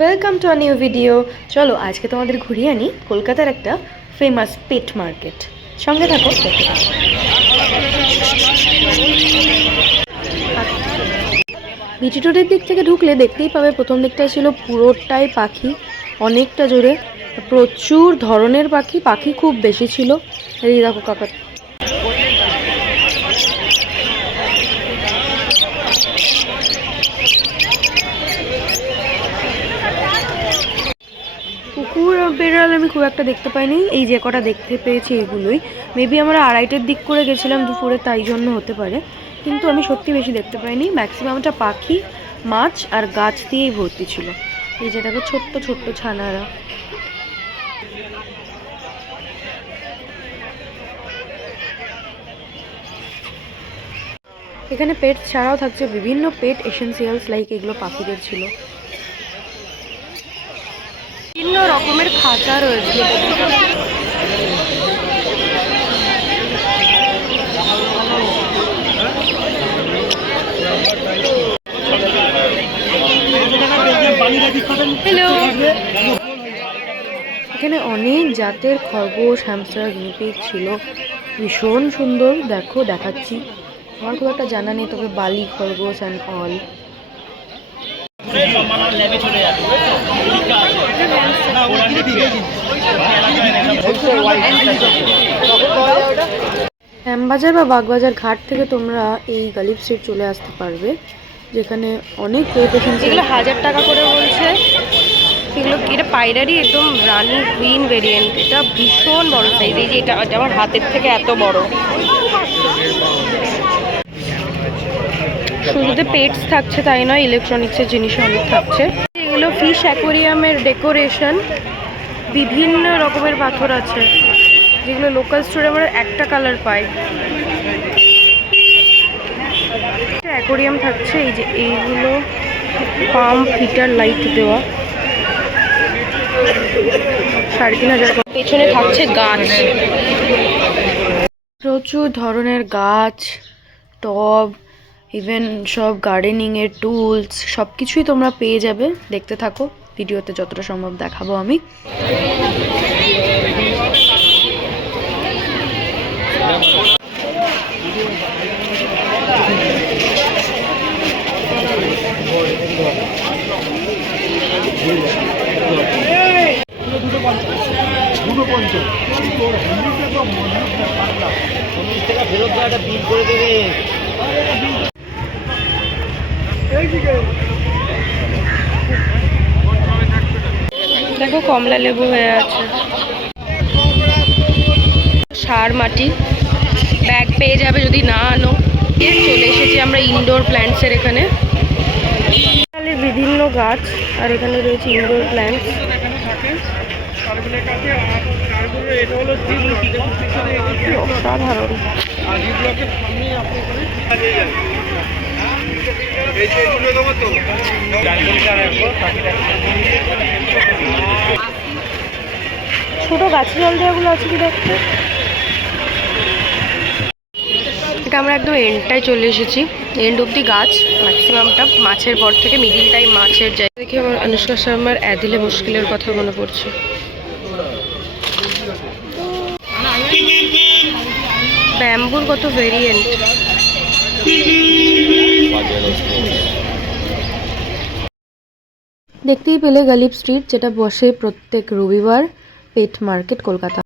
Welcome to a new video. চলো আজকে তোমাদের ঘুরিয়ে আনি কলকাতার একটা ফেমাস পেট মার্কেট। সঙ্গে থাকো, দেখতে থাকো। বিটি রোডের দিক থেকে ঢুকলে দেখতেই পাবে প্রথম দিকটা ছিল পুরোটাই পাখি, অনেকটা জোরে, প্রচুর ধরনের পাখি, পাখি খুব বেশি ছিল। এই দেখো কাকা, কুকুর বেড়াল আমি খুব একটা দেখতে পাইনি, এই যে কটা দেখতে পেয়েছি এগুলোই। মেবি আমরা 2:30-এর দিক করে গেছিলাম দুপুরে, তাই জন্য হতে পারে, কিন্তু আমি সত্যি বেশি দেখতে পাইনি। ম্যাক্সিমামটা পাখি, মাছ আর গাছ দিয়েই ভর্তি ছিল। এই যে দেখো ছোট্ট ছোট্ট ছানারা। এখানে পেট ছাড়াও থাকছে বিভিন্ন পেট এসেন্সিয়ালস, লাইক এগুলো পাখিদের ছিল। বিভিন্ন রকমের খাঁচা রয়েছে। হ্যালো, এখানে অনেক জাতের খরগোশ, হ্যামস্টার, গিনিপিগ ছিল, ভীষণ সুন্দর। দেখো দেখাচ্ছি, আমার খুব একটা জানা নেই, তবে বালি খরগোশ অ্যান্ড অল। শ্যামবাজার বা বাগবাজার ঘাট থেকে তোমরা এই গালিব স্ট্রিট চলে আসতে পারবে, যেখানে অনেক পেশেন্ট। এগুলো 1000 টাকা করে বলছে। এগুলো, এটা পায়রারই একদম রানি কুইন ভেরিয়েন্ট। এটা ভীষণ বড় সাইজ, এই যে এটা আমার হাতের থেকে এত বড়। শুধুতে পেটস থাকছে তাই নয়, ইলেকট্রনিক্সের জিনিসও অনেক থাকছে। এগুলো ফিশ অ্যাকোরিয়ামের ডেকোরেশন, বিভিন্ন রকমের পাথর আছে যেগুলো লোকাল স্টোরে আমরা একটা কালার পাই। অ্যাকোরিয়াম থাকছে, এই যে এইগুলো পাম্প হিটার লাইট দেওয়া, 3500। পেছনে থাকছে গাছ, প্রচুর ধরনের গাছ, টব, ইভেন সব গার্ডেনিংয়ের টুলস, সব কিছুই তোমরা পেয়ে যাবে। দেখতে থাকো, ভিডিওতে যতটা সম্ভব দেখাবো আমি। দেখো কমলা লেবু হয়ে আছে। সার মাটি ব্যাগ পেয়ে যাবে যদি না আনো। চলে এসেছি আমরা ইনডোর প্ল্যান্টসের এখানে, বিভিন্ন গাছ, আর এখানে রয়েছে ইনডোর প্ল্যান্টস। অসাধারণ। ছোট গাছে জল দেওয়াগুলো আছে কি দেখতে। এটা আমরা একদম এন্ডটায় চলে এসেছি, এন্ড অব্দি গাছ, ম্যাক্সিমামটা মাছের পর থেকে মিডিলটাই মাছের জায়গা। দেখি আমার অনুষ্কা শর্মার অ্যাদিলে মুশকিলের কথা মনে পড়ছে। ব্যাম্বুর কত ভেরিয়েন্ট। দেখতেই পেলে গালিব স্ট্রিট, যেটা বসে প্রত্যেক রবিবার, পেট মার্কেট কলকাতা।